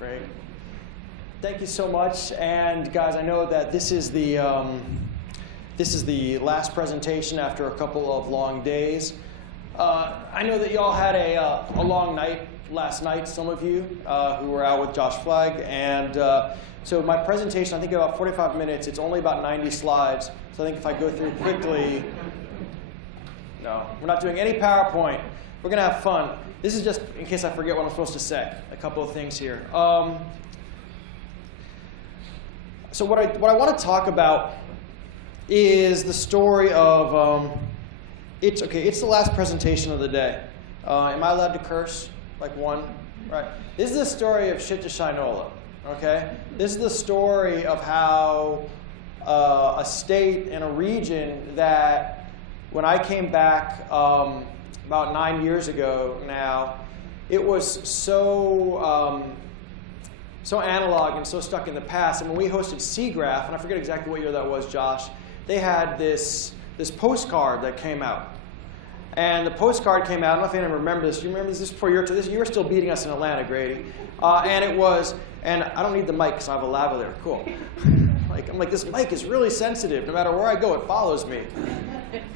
Great. Thank you so much. And guys, I know that this is the last presentation after a couple of long days. I know that you all had a long night last night, some of you who were out with Josh Flagg. And so my presentation, I think about 45 minutes. It's only about 90 slides. So I think if I go through quickly, no, we're not doing any PowerPoint. We're going to have fun. This is just in case I forget what I'm supposed to say. A couple of things here. So what I want to talk about is the story of, it's the last presentation of the day. Am I allowed to curse? Like one? Right. This is the story of Shit to Shinola. Okay? This is the story of how a state and a region that when I came back about 9 years ago now, it was so analog and so stuck in the past. And when we hosted SIGGRAPH, and I forget exactly what year that was, Josh, they had this postcard that came out. And the postcard came out, I don't know if anyone remembers this. You remember this before your turn? You were still beating us in Atlanta, Grady. And it was, and I don't need the mic because I have a lavalier. Cool. I'm like, this mic is really sensitive. No matter where I go, it follows me.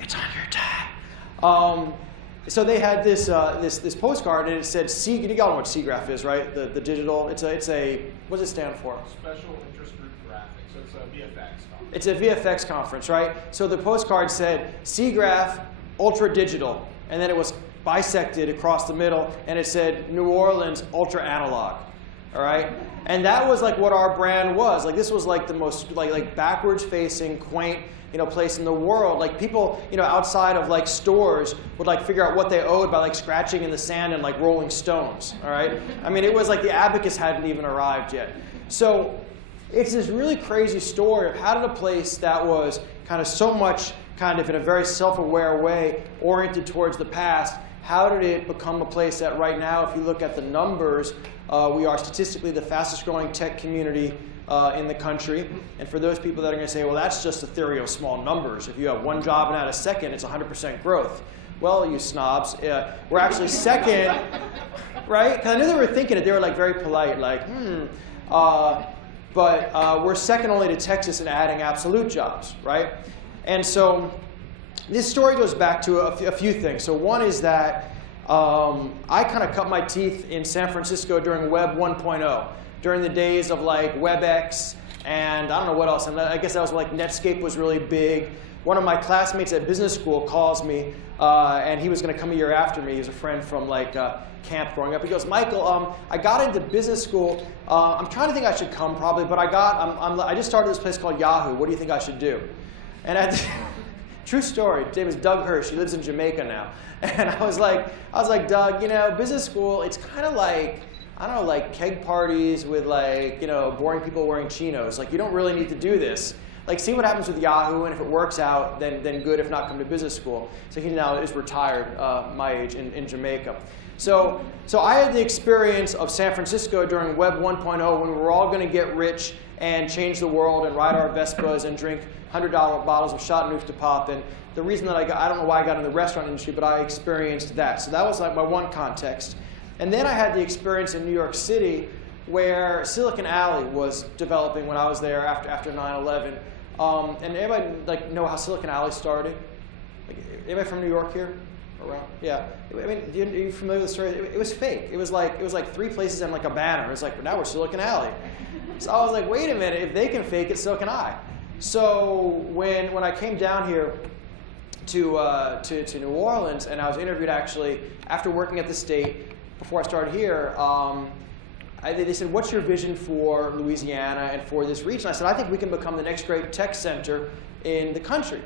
It's on your tag. So they had this postcard, and it said, you all know what SIGGRAPH is, right? The digital. It's a what does it stand for? Special Interest Group Graphics. So it's a VFX conference. It's a VFX conference, right? So the postcard said SIGGRAPH Ultra Digital, and then it was bisected across the middle, and it said New Orleans Ultra Analog. All right, and that was like what our brand was. Like this was like the most like backwards-facing, quaint, place in the world. Like people, outside of like stores would like figure out what they owed by like scratching in the sand and like rolling stones. All right, I mean it was like the abacus hadn't even arrived yet. So it's this really crazy story of how did a place that was kind of so much kind of in a very self-aware way oriented towards the past, how did it become a place that right now, if you look at the numbers, we are statistically the fastest growing tech community in the country. And for those people that are going to say, well, that's just a theory of small numbers. If you have one job and add a second, it's 100% growth. Well, you snobs, we're actually second, right? Because I knew they were thinking it. They were like very polite, like, but we're second only to Texas in adding absolute jobs, right? And so this story goes back to a few things. So one is that I kind of cut my teeth in San Francisco during Web 1.0, during the days of like WebEx and I don't know what else. And I guess that was like Netscape was really big. One of my classmates at business school calls me, and he was going to come a year after me. He was a friend from like camp growing up. He goes, Michael, I got into business school. I'm trying to think I should come probably, but I just started this place called Yahoo. What do you think I should do? And true story. His name is Doug Hirsch. He lives in Jamaica now. And I was like, Doug, business school, it's kind of like, I don't know, like keg parties with like, boring people wearing chinos. Like, you don't really need to do this. Like, see what happens with Yahoo, and if it works out, then good. If not, come to business school. So he now is retired, my age, in Jamaica. So I had the experience of San Francisco during Web 1.0 when we were all going to get rich and change the world and ride our Vespas and drink $100 bottles of Shot Noof to Pop. And the reason that I don't know why I got in the restaurant industry, but I experienced that. So that was like my one context. And then I had the experience in New York City where Silicon Alley was developing when I was there after 9/11. And anybody like know how Silicon Alley started? Like, anybody from New York here? Around? Yeah. I mean, are you familiar with the story? It was fake. It was like 3 places and like a banner. It was like, now we're Silicon Alley. So I was like, wait a minute, if they can fake it, so can I. So when I came down here to New Orleans, and I was interviewed actually after working at the state, before I started here, they said, what's your vision for Louisiana and for this region? I said, I think we can become the next great tech center in the country.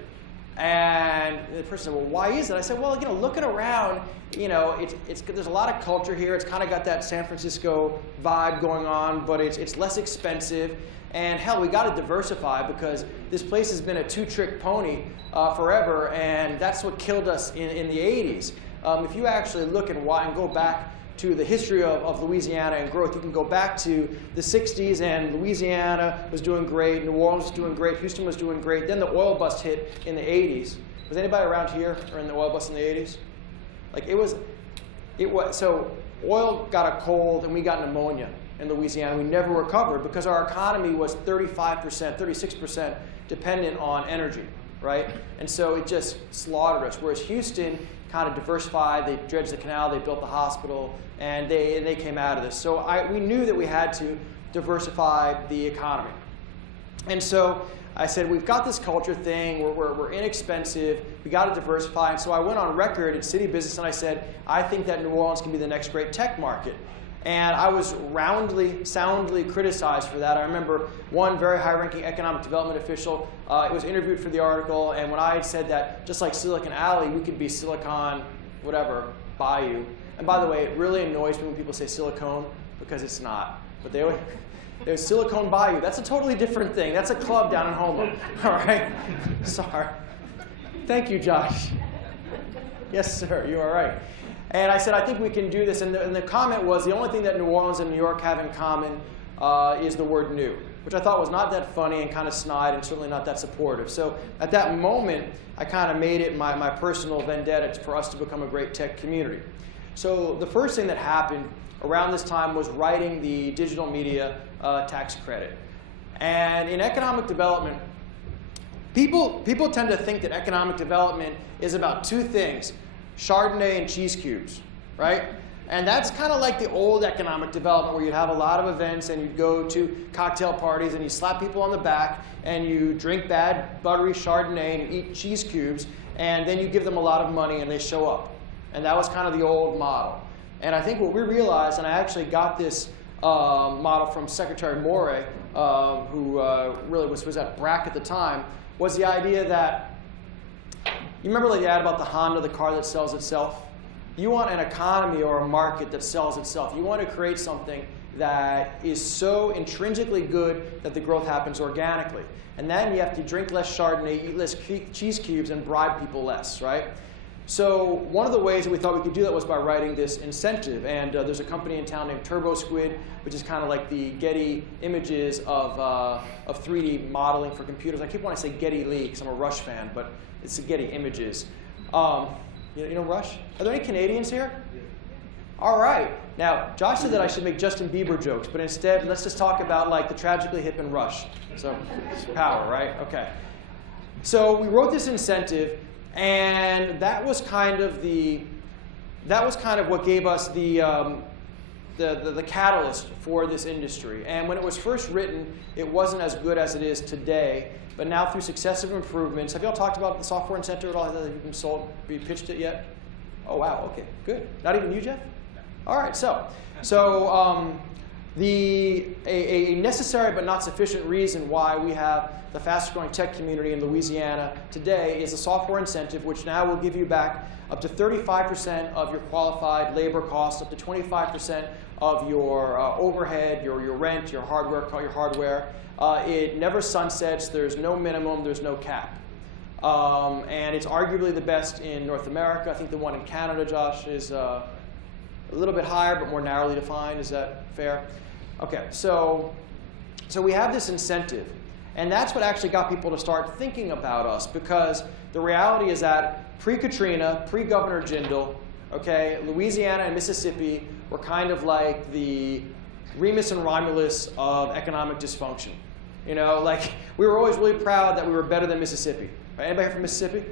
And the person said, well, why is it? I said, well, looking around, there's a lot of culture here. It's kind of got that San Francisco vibe going on, but it's less expensive. And hell, we got to diversify because this place has been a two-trick pony forever, and that's what killed us in the 80s. If you actually look and go back to the history of Louisiana and growth, you can go back to the 60s, and Louisiana was doing great, New Orleans was doing great, Houston was doing great. Then the oil bust hit in the 80s. Was anybody around here or in the oil bust in the 80s? Like it was so oil got a cold and we got pneumonia. in Louisiana. We never recovered because our economy was 35%, 36% dependent on energy, right? And so it just slaughtered us. Whereas Houston kind of diversified. They dredged the canal, they built the hospital, and they came out of this. So we knew that we had to diversify the economy. And so I said, we've got this culture thing, we're inexpensive, we got to diversify. And so I went on record in City Business and I said, I think that New Orleans can be the next great tech market. And I was soundly criticized for that. I remember one very high-ranking economic development official was interviewed for the article, and when I had said that, just like Silicon Alley, we could be Silicon, whatever, Bayou. And by the way, it really annoys me when people say silicone, because it's not. But they always, there's Silicon Bayou. That's a totally different thing. That's a club down in Houma. All right? Sorry. Thank you, Josh. Yes, sir. You are right. And I said, I think we can do this. And the comment was, the only thing that New Orleans and New York have in common is the word new, which I thought was not that funny and kind of snide and certainly not that supportive. So at that moment, I kind of made it my personal vendetta for us to become a great tech community. So the first thing that happened around this time was writing the digital media tax credit. And in economic development, people tend to think that economic development is about two things: Chardonnay and cheese cubes, right? And that's kind of like the old economic development where you'd have a lot of events and you'd go to cocktail parties and you slap people on the back and you drink bad buttery Chardonnay and you eat cheese cubes and then you give them a lot of money and they show up. And that was kind of the old model. And I think what we realized, and I actually got this model from Secretary Morey, who really was at BRAC at the time, was the idea that, you remember like the ad about the Honda, the car that sells itself? You want an economy or a market that sells itself. You want to create something that is so intrinsically good that the growth happens organically. And then you have to drink less Chardonnay, eat less cheese cubes, and bribe people less, right? So one of the ways that we thought we could do that was by writing this incentive. And there's a company in town named TurboSquid, which is kind of like the Getty Images of 3D modeling for computers. I keep wanting to say Getty Lee because I'm a Rush fan, but it's the Getty Images. You know Rush? Are there any Canadians here? Yeah. All right. Now, Josh said that I should make Justin Bieber jokes, but instead, let's just talk about like the Tragically Hip and Rush. So, it's power, right? Okay. So we wrote this incentive, and that was kind of what gave us the catalyst for this industry. And when it was first written, it wasn't as good as it is today. But now through successive improvements, have y'all talked about the software incentive at all? Have you pitched it yet? Oh, wow, okay, good. Not even you, Jeff? All right, so a necessary but not sufficient reason why we have the fastest growing tech community in Louisiana today is a software incentive, which now will give you back up to 35% of your qualified labor costs, up to 25% of your overhead, your rent, your hardware. It never sunsets. There's no minimum. There's no cap. And it's arguably the best in North America. I think the one in Canada, Josh, is a little bit higher but more narrowly defined. Is that fair? Okay, so we have this incentive. And that's what actually got people to start thinking about us, because the reality is that pre-Katrina, pre-Governor Jindal, okay, Louisiana and Mississippi were kind of like the Remus and Romulus of economic dysfunction. You know, like we were always really proud that we were better than Mississippi. Right? Anybody here from Mississippi?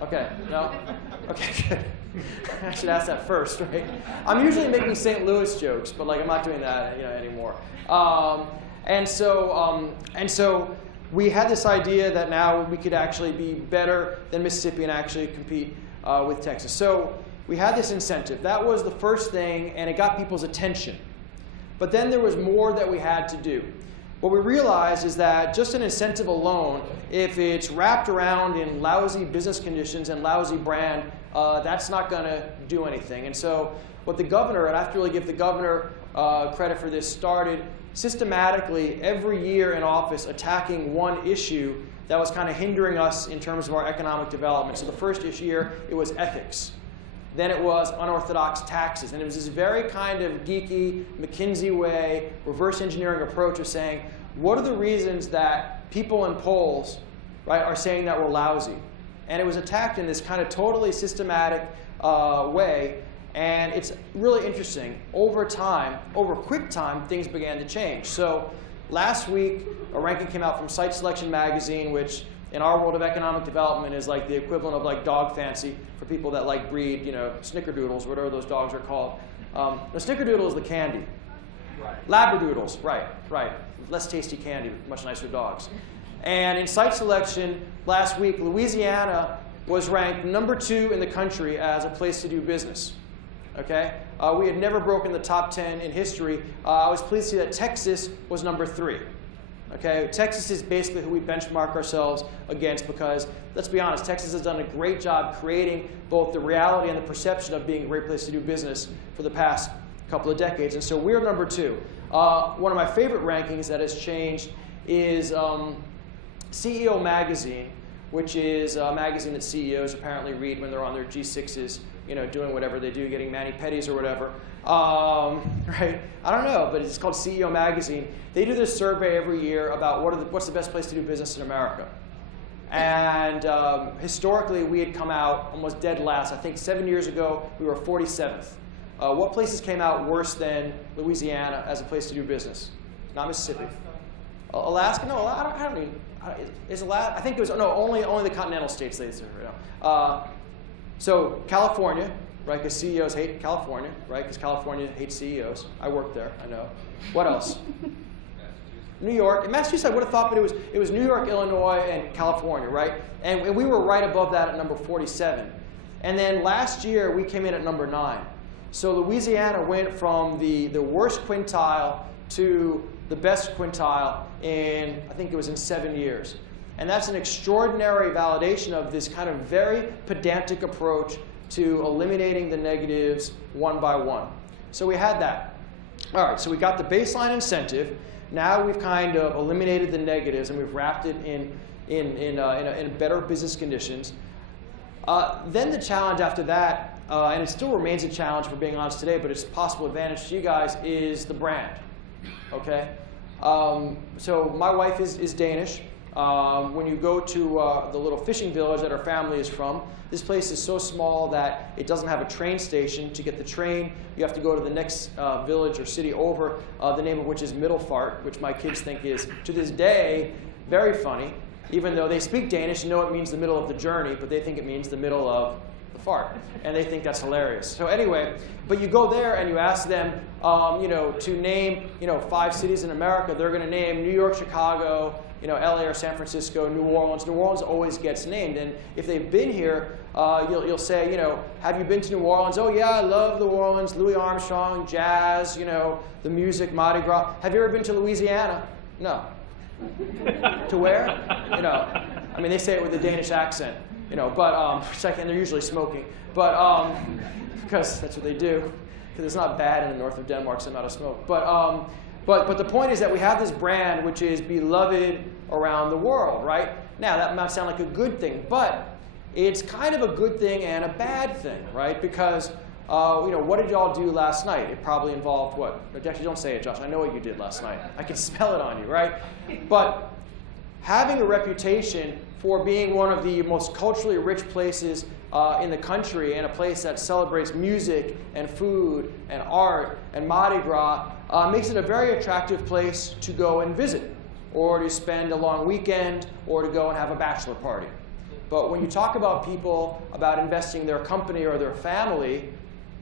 Okay, no? Okay, good. I should ask that first, right? I'm usually making St. Louis jokes, but like I'm not doing that anymore. And so we had this idea that now we could actually be better than Mississippi and actually compete with Texas. So we had this incentive. That was the first thing, and it got people's attention. But then there was more that we had to do. What we realized is that just an incentive alone, if it's wrapped around in lousy business conditions and lousy brand, that's not going to do anything. And so what the governor, and I have to really give the governor credit for this, started systematically every year in office attacking one issue that was kind of hindering us in terms of our economic development. So the first year, it was ethics. Then it was unorthodox taxes. And it was this very kind of geeky, McKinsey way, reverse engineering approach of saying, what are the reasons that people in polls, right, are saying that we're lousy? And it was attacked in this kind of totally systematic way. And it's really interesting. Over time, over quick time, things began to change. So last week, a ranking came out from Site Selection magazine, which in our world of economic development is like the equivalent of like dog fancy for people that like breed, you know, snickerdoodles, whatever those dogs are called. The snickerdoodle is the candy. Right. Labradoodles, right. Less tasty candy, much nicer dogs. And in Site Selection last week, Louisiana was ranked #2 in the country as a place to do business. Okay? We had never broken the top 10 in history. I was pleased to see that Texas was #3. Okay? Texas is basically who we benchmark ourselves against because, let's be honest, Texas has done a great job creating both the reality and the perception of being a great place to do business for the past couple of decades. And so we're #2. One of my favorite rankings that has changed is CEO Magazine, which is a magazine that CEOs apparently read when they're on their G6s, you know, doing whatever they do, getting mani-pedis or whatever. Right? I don't know, but it's called CEO Magazine. They do this survey every year about what's the best place to do business in America. And historically, we had come out almost dead last. I think 7 years ago, we were 47th. What places came out worse than Louisiana as a place to do business? Not Mississippi. Alaska? No, I don't mean. Is Alaska? I think it was only the continental states they serve. So California, right? Because CEOs hate California, right? Because California hates CEOs. I worked there. I know. What else? New York. In Massachusetts, I would have thought, but it was New York, Illinois, and California, right? And we were right above that at number 47. And then last year, we came in at number 9. So Louisiana went from the worst quintile to the best quintile in, I think it was in 7 years. And that's an extraordinary validation of this kind of very pedantic approach to eliminating the negatives one by one. So we had that. All right, so we got the baseline incentive. Now we've kind of eliminated the negatives and we've wrapped it in better business conditions. Then the challenge after that, and it still remains a challenge for being honest today, but it's a possible advantage to you guys, is the brand. Okay? So my wife is Danish. When you go to the little fishing village that our family is from, this place is so small that it doesn't have a train station. To get the train, you have to go to the next village or city over, the name of which is Middelfart, which my kids think is, to this day, very funny. Even though they speak Danish and know it means the middle of the journey, but they think it means the middle of the fart. And they think that's hilarious. So anyway, but you go there and you ask them to name 5 cities in America. They're going to name New York, Chicago, LA or San Francisco, New Orleans. New Orleans always gets named. And if they've been here, you'll say, have you been to New Orleans? Oh yeah, I love New Orleans, Louis Armstrong, jazz, the music, Mardi Gras. Have you ever been to Louisiana? No. To where? I mean, they say it with a Danish accent, but second, they're usually smoking. But because that's what they do. Because it's not bad in the north of Denmark, so not a smoke. But the point is that we have this brand which is beloved around the world, right? Now, that might sound like a good thing, but it's kind of a good thing and a bad thing, right? Because, what did y'all do last night? It probably involved what? Actually, don't say it, Josh. I know what you did last night. I can smell it on you, right? But having a reputation for being one of the most culturally rich places in the country and a place that celebrates music and food and art and Mardi Gras makes it a very attractive place to go and visit or to spend a long weekend or to go and have a bachelor party. But when you talk about people about investing in their company or their family,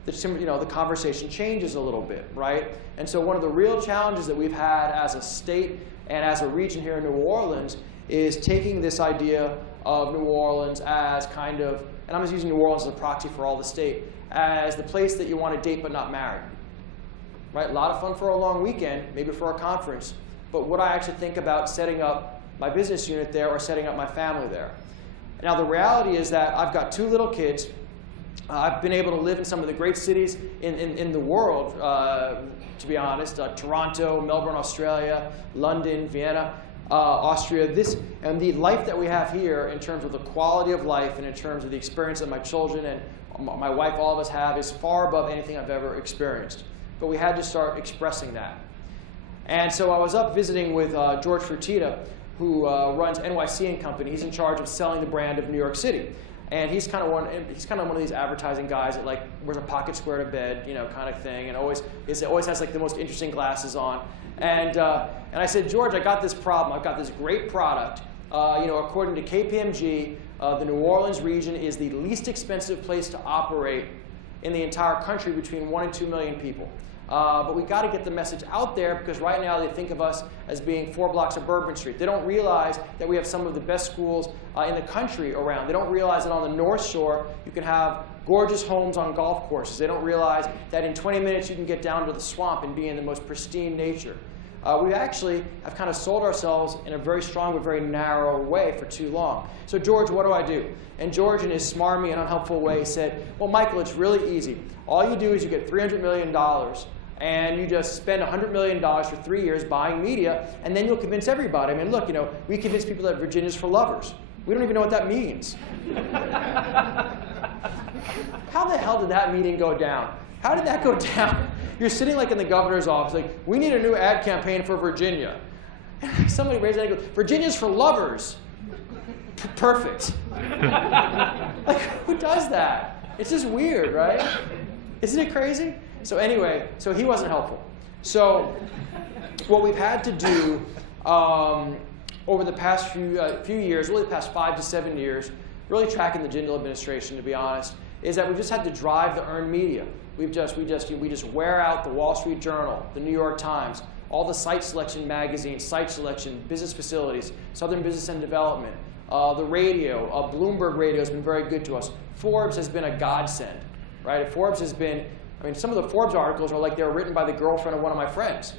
the conversation changes a little bit, right? And so one of the real challenges that we've had as a state and as a region here in New Orleans is taking this idea of New Orleans as kind of, and I'm just using New Orleans as a proxy for all the state, as the place that you want to date but not marry. Right? A lot of fun for a long weekend, maybe for a conference, but would I actually think about setting up my business unit there or setting up my family there? Now the reality is that I've got 2 little kids. I've been able to live in some of the great cities in the world, to be honest. Toronto, Melbourne, Australia, London, Vienna, Austria. And the life that we have here in terms of the quality of life and in terms of the experience that my children and my wife, all of us have, is far above anything I've ever experienced. But we had to start expressing that. And so I was up visiting with George Fertitta, who runs NYC & Company. He's in charge of selling the brand of New York City. And he's kind of one of these advertising guys that like wears a pocket square to bed, kind of thing, and always has like the most interesting glasses on. And I said, George, I got this problem. I've got this great product. According to KPMG, the New Orleans region is the least expensive place to operate in the entire country between 1 and 2 million people. But we got to get the message out there because right now they think of us as being 4 blocks of Bourbon Street. They don't realize that we have some of the best schools in the country around. They don't realize that on the North Shore you can have gorgeous homes on golf courses. They don't realize that in 20 minutes you can get down to the swamp and be in the most pristine nature. We actually have kind of sold ourselves in a very strong but very narrow way for too long. So George, what do I do? And George, in his smarmy and unhelpful way, said, well, Michael, it's really easy. All you do is you get $300 million, and you just spend $100 million for 3 years buying media, and then you'll convince everybody. I mean, look, we convince people that Virginia's for lovers. We don't even know what that means. How the hell did that meeting go down? How did that go down? You're sitting like in the governor's office, like, we need a new ad campaign for Virginia. And somebody raised their hand and goes, Virginia's for lovers. Perfect. Like, who does that? It's just weird, right? Isn't it crazy? So anyway, so he wasn't helpful. So what we've had to do over the past few years, really the past 5 to 7 years, really tracking the Jindal administration, to be honest, is that we've just had to drive the earned media. We just wear out the Wall Street Journal, the New York Times, all the Site Selection magazines, Site Selection, Business Facilities, Southern Business and Development, the radio, Bloomberg Radio has been very good to us. Forbes has been a godsend, right? Forbes has been, some of the Forbes articles are like they were written by the girlfriend of one of my friends.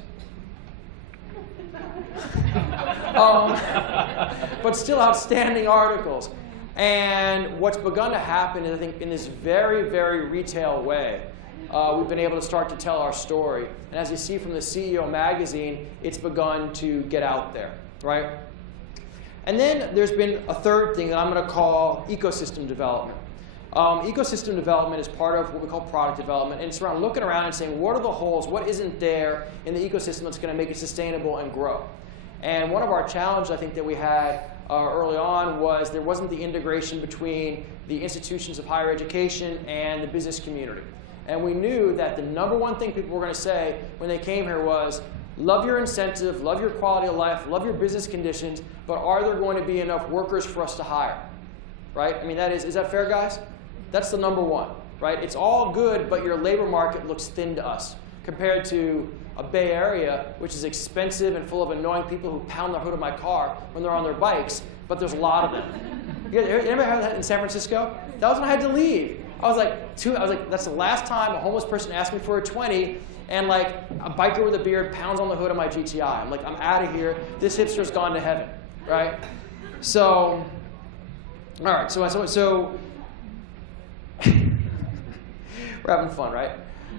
But still outstanding articles. And what's begun to happen is, I think, in this very, very retail way, we've been able to start to tell our story. And as you see from the CEO magazine, it's begun to get out there, right? And then there's been a third thing that I'm going to call ecosystem development. Ecosystem development is part of what we call product development. And it's around looking around and saying, what are the holes? What isn't there in the ecosystem that's going to make it sustainable and grow? And one of our challenges, I think, that we had early on was there wasn't the integration between the institutions of higher education and the business community. And we knew that the number one thing people were going to say when they came here was, love your incentive, love your quality of life, love your business conditions, but are there going to be enough workers for us to hire? Right? Is that fair, guys? That's the number one, right? It's all good, but your labor market looks thin to us compared to a Bay Area, which is expensive and full of annoying people who pound the hood of my car when they're on their bikes, but there's a lot of them. You guys ever have that in San Francisco? That was when I had to leave. I was like, that's the last time a homeless person asked me for a 20, and like a biker with a beard pounds on the hood of my GTI. I'm like, I'm out of here. This hipster's gone to heaven, right? So, all right. So we're having fun, right?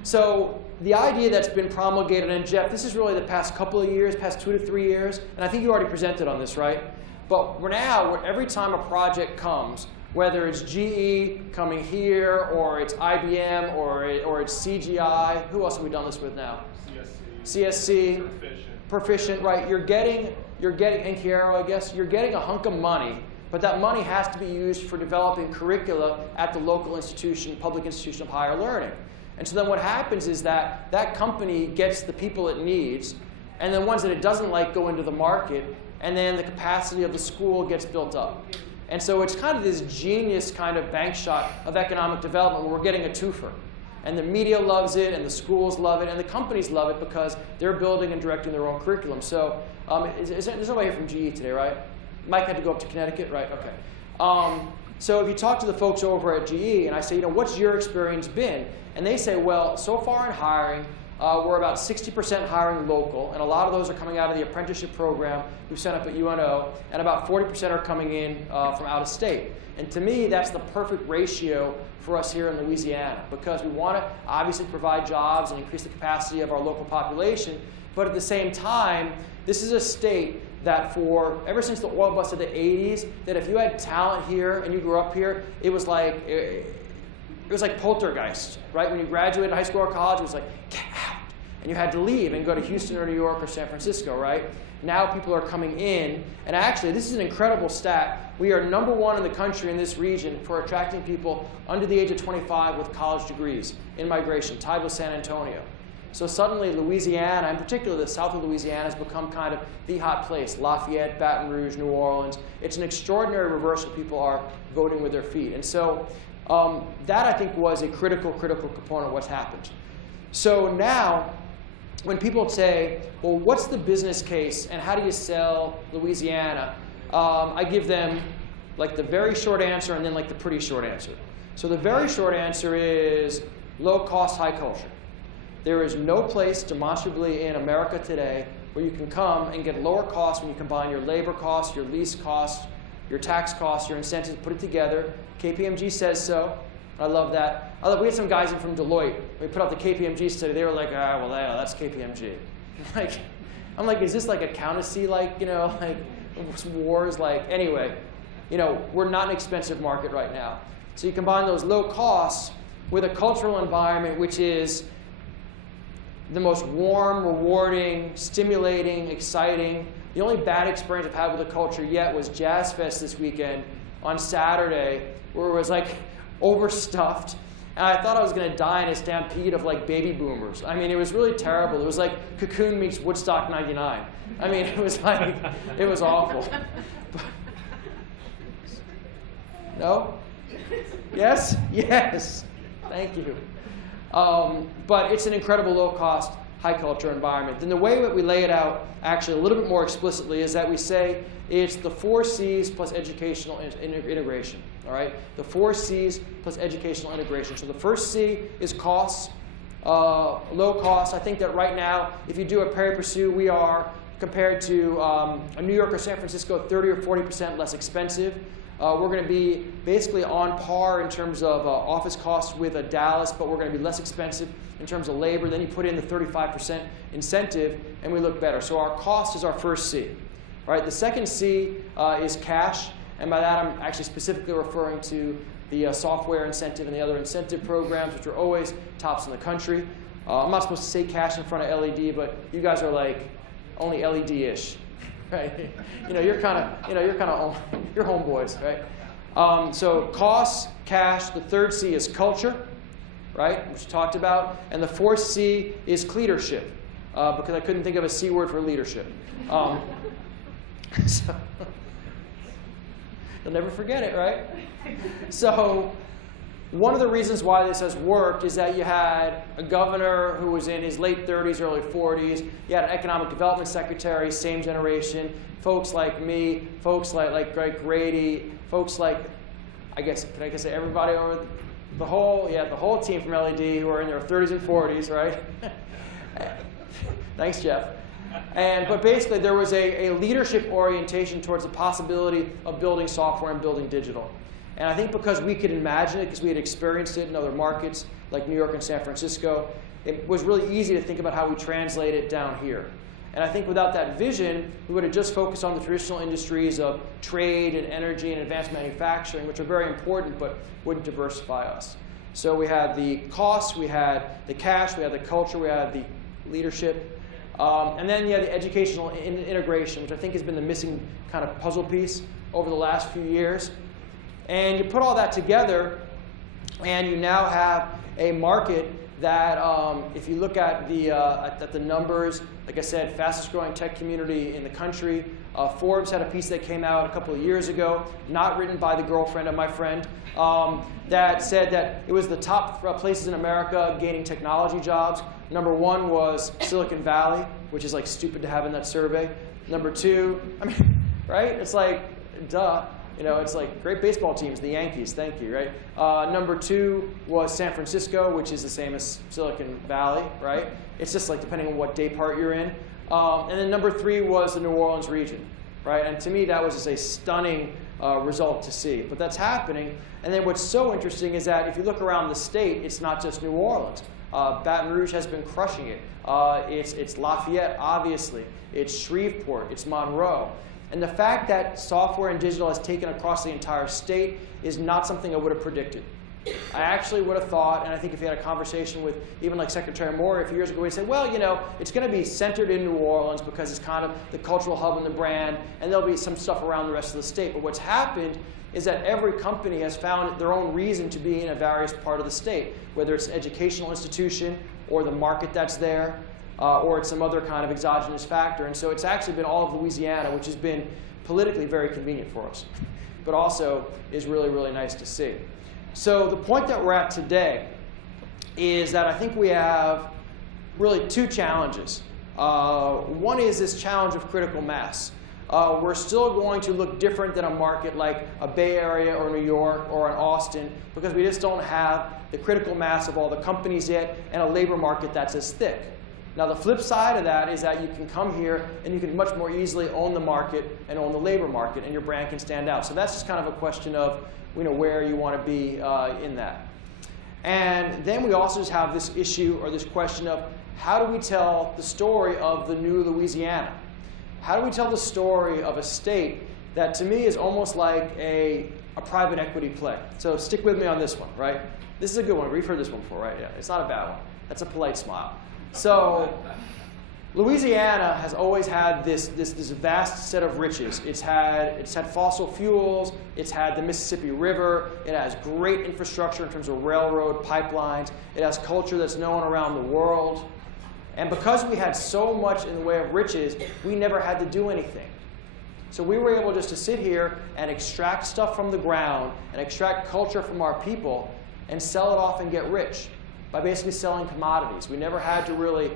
So the idea that's been promulgated, and Jeff, this is really the past couple of years, past 2 to 3 years, and I think you already presented on this, right? But we're now, every time a project comes, whether it's GE coming here, or it's IBM, or it's CGI, who else have we done this with now? CSC. Proficient, right? You're getting, and Chiaro, I guess, you're getting a hunk of money, but that money has to be used for developing curricula at the local institution, public institution of higher learning. And so then what happens is that that company gets the people it needs, and then ones that it doesn't like go into the market, and then the capacity of the school gets built up. And so it's kind of this genius kind of bank shot of economic development where we're getting a twofer. And the media loves it, and the schools love it, and the companies love it because they're building and directing their own curriculum. So there's nobody here from GE today, right? Mike had to go up to Connecticut, right? Okay. So if you talk to the folks over at GE, and I say, what's your experience been? And they say, well, so far in hiring, we're about 60% hiring local, and a lot of those are coming out of the apprenticeship program we've set up at UNO, and about 40% are coming in from out of state. And to me, that's the perfect ratio for us here in Louisiana, because we want to obviously provide jobs and increase the capacity of our local population, but at the same time, this is a state that ever since the oil bust of the 80s, that if you had talent here and you grew up here, it was like poltergeist, right? When you graduated high school or college, it was like, get out. and you had to leave and go to Houston or New York or San Francisco, right? Now people are coming in, and actually, this is an incredible stat. We are #1 in the country in this region for attracting people under the age of 25 with college degrees in migration, tied with San Antonio. So suddenly Louisiana, in particular the south of Louisiana, has become kind of the hot place. Lafayette, Baton Rouge, New Orleans. It's an extraordinary reversal. People are voting with their feet. And so that, I think, was a critical component of what's happened. So now, when people say, well, what's the business case and how do you sell Louisiana? I give them like the very short answer and then like the pretty short answer. So the very short answer is low cost, high culture. There is no place demonstrably in America today where you can come and get lower costs when you combine your labor costs, your lease costs, your tax costs, your incentives, put it together. KPMG says so. I love that. We had some guys in from Deloitte. We put out the KPMG study. They were like, well, yeah, that's KPMG. I'm like, is this like accountancy, like, like wars? Like, anyway, we're not an expensive market right now. So you combine those low costs with a cultural environment which is the most warm, rewarding, stimulating, exciting. The only bad experience I've had with the culture yet was Jazz Fest this weekend on Saturday, where it was like overstuffed. And I thought I was going to die in a stampede of like baby boomers. I mean, it was really terrible. It was like Cocoon meets Woodstock 99. I mean, it was like, it was awful. No? Yes? Yes. Thank you. But it's an incredible low-cost, high-culture environment. Then the way that we lay it out, actually a little bit more explicitly, is that we say it's the 4 C's plus educational integration. All right? The 4 C's plus educational integration. So the first C is costs, low cost. I think that right now, if you do a pari passu, we are, compared to a New York or San Francisco, 30 or 40% less expensive. We're going to be basically on par in terms of office costs with a Dallas, but we're going to be less expensive in terms of labor. Then you put in the 35% incentive, and we look better. So our cost is our first C. All right, the second C is cash, and by that I'm actually specifically referring to the software incentive and the other incentive programs, which are always tops in the country. I'm not supposed to say cash in front of LED, but you guys are like only LED-ish. Right? You're homeboys, right? So costs, cash. The third C is culture, right, which we talked about. And the fourth C is leadership, because I couldn't think of a C word for leadership. So you'll never forget it, right? So one of the reasons why this has worked is that you had a governor who was in his late 30s, early 40s. You had an economic development secretary, same generation. Folks like me, folks like Greg Grady, folks like, can I say everybody over the whole team from LED who are in their 30s and 40s, right? Thanks, Jeff. But basically, there was a leadership orientation towards the possibility of building software and building digital. And I think because we could imagine it, because we had experienced it in other markets like New York and San Francisco, it was really easy to think about how we translate it down here. And I think without that vision, we would have just focused on the traditional industries of trade and energy and advanced manufacturing, which are very important, but wouldn't diversify us. So we had the costs, we had the cash, we had the culture, we had the leadership. And then you had the educational integration, which I think has been the missing kind of puzzle piece over the last few years. And you put all that together, and you now have a market that, if you look at the numbers, like I said, fastest growing tech community in the country. Forbes had a piece that came out a couple of years ago, not written by the girlfriend of my friend, that said that it was the top places in America gaining technology jobs. Number 1 was Silicon Valley, which is like stupid to have in that survey. Number 2, right? It's like, duh. It's like great baseball teams, the Yankees, thank you, right? Number 2 was San Francisco, which is the same as Silicon Valley, right? It's just like depending on what day part you're in. And then number 3 was the New Orleans region, right? And to me, that was just a stunning result to see. But that's happening. And then what's so interesting is that if you look around the state, it's not just New Orleans. Baton Rouge has been crushing it. It's Lafayette, obviously. It's Shreveport. It's Monroe. And the fact that software and digital has taken across the entire state is not something I would have predicted. I actually would have thought, and I think if you had a conversation with even like Secretary Moore a few years ago, he'd say, well, you know, it's going to be centered in New Orleans because it's kind of the cultural hub and the brand, and there'll be some stuff around the rest of the state. But what's happened is that every company has found their own reason to be in a various part of the state, whether it's an educational institution or the market that's there, or it's some other kind of exogenous factor. And so it's actually been all of Louisiana, which has been politically very convenient for us, but also is really, really nice to see. So the point that we're at today is that I think we have really two challenges. One is this challenge of critical mass. We're still going to look different than a market like a Bay Area or New York or an Austin because we just don't have the critical mass of all the companies yet and a labor market that's as thick. Now the flip side of that is that you can come here and you can much more easily own the market and own the labor market, and your brand can stand out. So that's just kind of a question of where you want to be in that. And then we also just have this issue or this question of how do we tell the story of the new Louisiana? How do we tell the story of a state that to me is almost like a private equity play? So stick with me on this one, right? This is a good one. We've heard this one before, right? Yeah, it's not a bad one. That's a polite smile. So Louisiana has always had this vast set of riches. It's had fossil fuels. It's had the Mississippi River. It has great infrastructure in terms of railroad pipelines. It has culture that's known around the world. And because we had so much in the way of riches, we never had to do anything. So we were able just to sit here and extract stuff from the ground and extract culture from our people and sell it off and get rich by basically selling commodities. We never had to really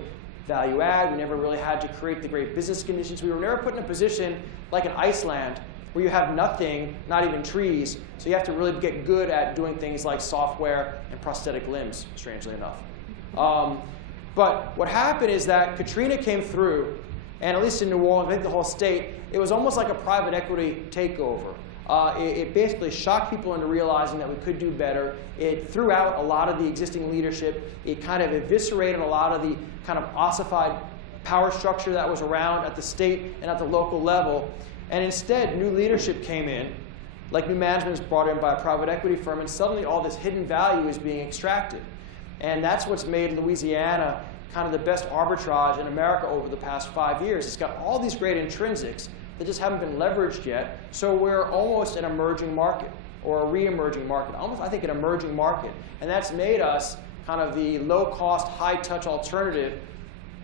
value add. We never really had to create the great business conditions. We were never put in a position like in Iceland where you have nothing, not even trees. So you have to really get good at doing things like software and prosthetic limbs, strangely enough. But what happened is that Katrina came through, and at least in New Orleans, I think the whole state, it was almost like a private equity takeover. It basically shocked people into realizing that we could do better. It threw out a lot of the existing leadership. It kind of eviscerated a lot of the kind of ossified power structure that was around at the state and at the local level. And instead, new leadership came in, like new management was brought in by a private equity firm, and suddenly all this hidden value is being extracted. And that's what's made Louisiana kind of the best arbitrage in America over the past 5 years. It's got all these great intrinsics that just haven't been leveraged yet. So we're almost an emerging market, or a re-emerging market. Almost, I think, an emerging market. And that's made us kind of the low-cost, high-touch alternative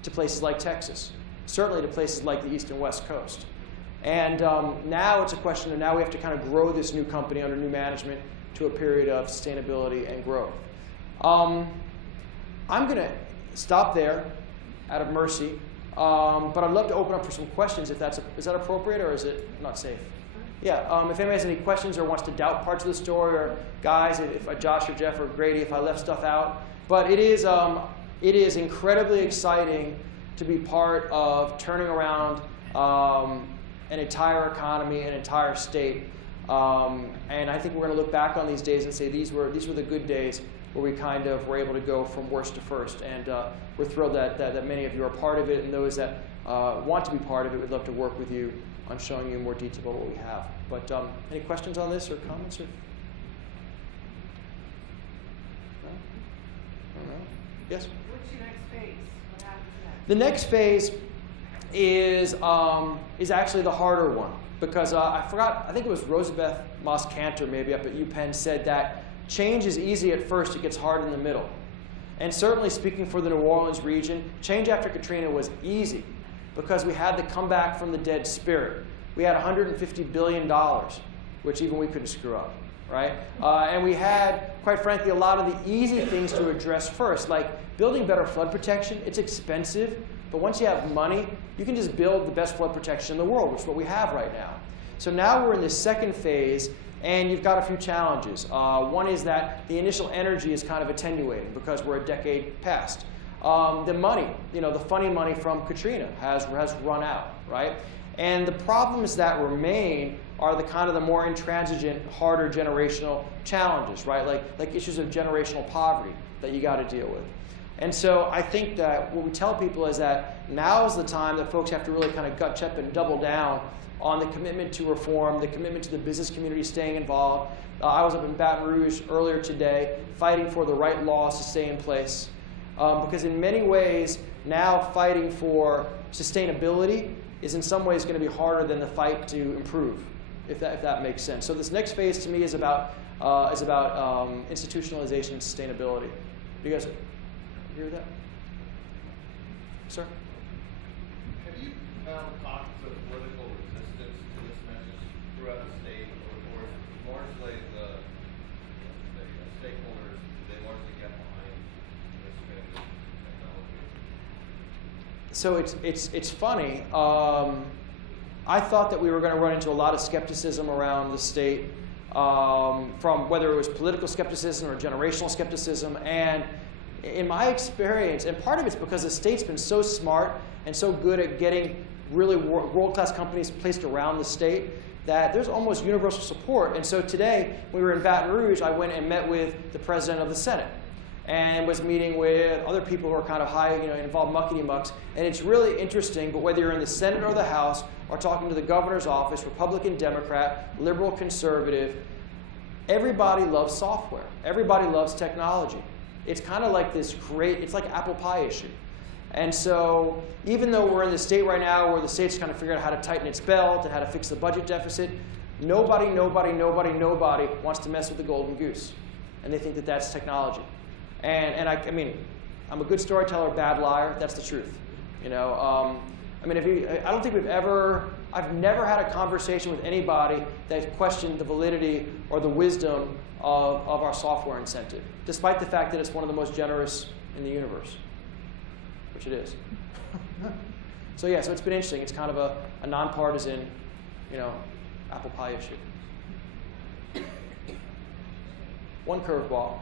to places like Texas, certainly to places like the East and West Coast. And now it's a question of now we have to kind of grow this new company under new management to a period of sustainability and growth. I'm going to stop there out of mercy, but I'd love to open up for some questions if is that appropriate or is it not safe? Yeah, if anybody has any questions or wants to doubt parts of the story, or guys, if Josh or Jeff or Grady, if I left stuff out. But it is incredibly exciting to be part of turning around an entire economy, an entire state. And I think we're going to look back on these days and say these were the good days where we kind of were able to go from worst to first. And we're thrilled that many of you are part of it, and those that want to be part of it, we'd love to work with you on showing you in more detail about what we have. But any questions on this or comments? Or? No? I don't know. Yes? What's your next phase? What happens next? The next phase is actually the harder one, because I forgot, I think it was Rosabeth Moss-Cantor maybe up at UPenn said that change is easy at first, it gets hard in the middle. And certainly speaking for the New Orleans region, change after Katrina was easy because we had the comeback from the dead spirit. We had $150 billion, which even we couldn't screw up, right? And we had, quite frankly, a lot of the easy things to address first, like building better flood protection. It's expensive, but once you have money, you can just build the best flood protection in the world, which is what we have right now. So now we're in this second phase, and you've got a few challenges. One is that the initial energy is kind of attenuating because we're a decade past. The money, the funny money from Katrina has run out, right? And the problems that remain are the kind of the more intransigent, harder generational challenges, right? Like issues of generational poverty that you got to deal with. And so I think that what we tell people is that now is the time that folks have to really kind of gut check and double down on the commitment to reform, the commitment to the business community staying involved. I was up in Baton Rouge earlier today fighting for the right laws to stay in place. Because in many ways, now fighting for sustainability is in some ways going to be harder than the fight to improve, if that makes sense. So this next phase to me is about institutionalization and sustainability. Do you guys agree with that? Sir? Have you found pockets of political resistance to this message throughout the state, or largely the stakeholders, they largely get behind this kind of technology? So it's funny. I thought that we were going to run into a lot of skepticism around the state, from whether it was political skepticism or generational skepticism. And in my experience, and part of it's because the state's been so smart and so good at getting really world-class companies placed around the state, that there's almost universal support. And so today, when we were in Baton Rouge, I went and met with the president of the Senate and was meeting with other people who are kind of high, involved muckety-mucks. And it's really interesting, but whether you're in the Senate or the House, or talking to the governor's office, Republican, Democrat, liberal, conservative, everybody loves software. Everybody loves technology. It's kind of like this great, it's like apple pie issue. And so even though we're in the state right now where the state's kind of figuring out how to tighten its belt and how to fix the budget deficit, nobody wants to mess with the golden goose. And they think that that's technology. And I mean, I'm a good storyteller, bad liar. That's the truth. I mean, I don't think I've never had a conversation with anybody that questioned the validity or the wisdom of our software incentive, despite the fact that it's one of the most generous in the universe, which it is. So yeah, so it's been interesting. It's kind of a nonpartisan, apple pie issue. One curveball,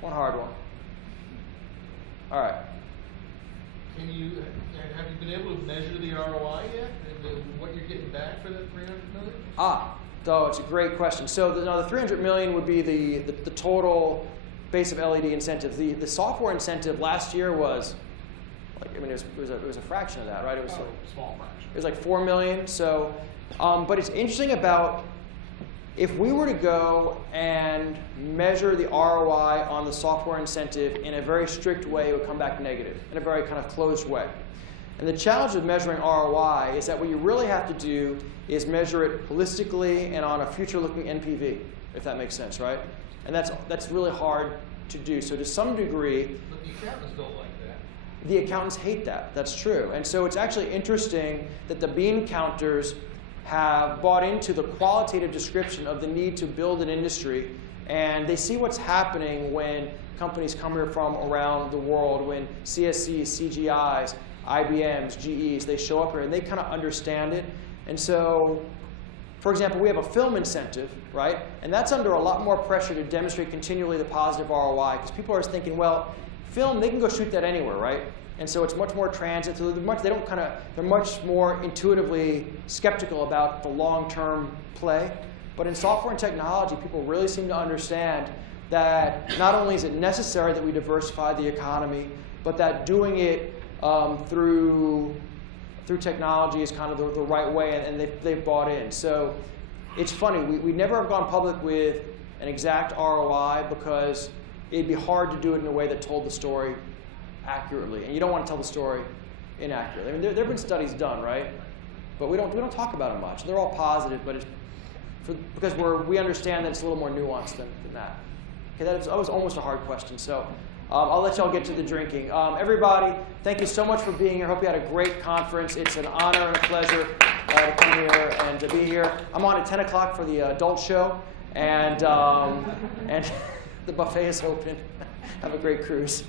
one hard one. All right. Have you been able to measure the ROI yet? And what you're getting back for that $300 million? So it's a great question. So the $300 million would be the total base of LED incentives. The software incentive last year was, it was a fraction of that, right? It was Small fraction. It was like $4 million. So, but it's interesting about if we were to go and measure the ROI on the software incentive in a very strict way, it would come back negative in a very kind of closed way. And the challenge of measuring ROI is that what you really have to do is measure it holistically and on a future-looking NPV, if that makes sense, right? And that's really hard to do. So to some degree, But the accountants don't like that. the accountants hate that. That's true. And so it's actually interesting that the bean counters have bought into the qualitative description of the need to build an industry, and they see what's happening when companies come here from around the world, when CSCs, CGIs, IBMs, GEs, they show up here and they kind of understand it. And so, for example, we have a film incentive, right? And that's under a lot more pressure to demonstrate continually the positive ROI, because people are thinking, well, film, they can go shoot that anywhere, right? And so it's much more transit. So they're much more intuitively skeptical about the long-term play. But in software and technology, people really seem to understand that not only is it necessary that we diversify the economy, but that doing it through technology is kind of the right way, and they've bought in. So it's funny. We never have gone public with an exact ROI because it'd be hard to do it in a way that told the story accurately, and you don't want to tell the story inaccurately. I mean, there have been studies done, right? But we don't talk about it much. They're all positive, but because we understand that it's a little more nuanced than that. Okay, that was almost a hard question. So I'll let y'all get to the drinking. Everybody, thank you so much for being here. Hope you had a great conference. It's an honor and a pleasure to come here and to be here. I'm on at 10 o'clock for the adult show, and the buffet is open. Have a great cruise.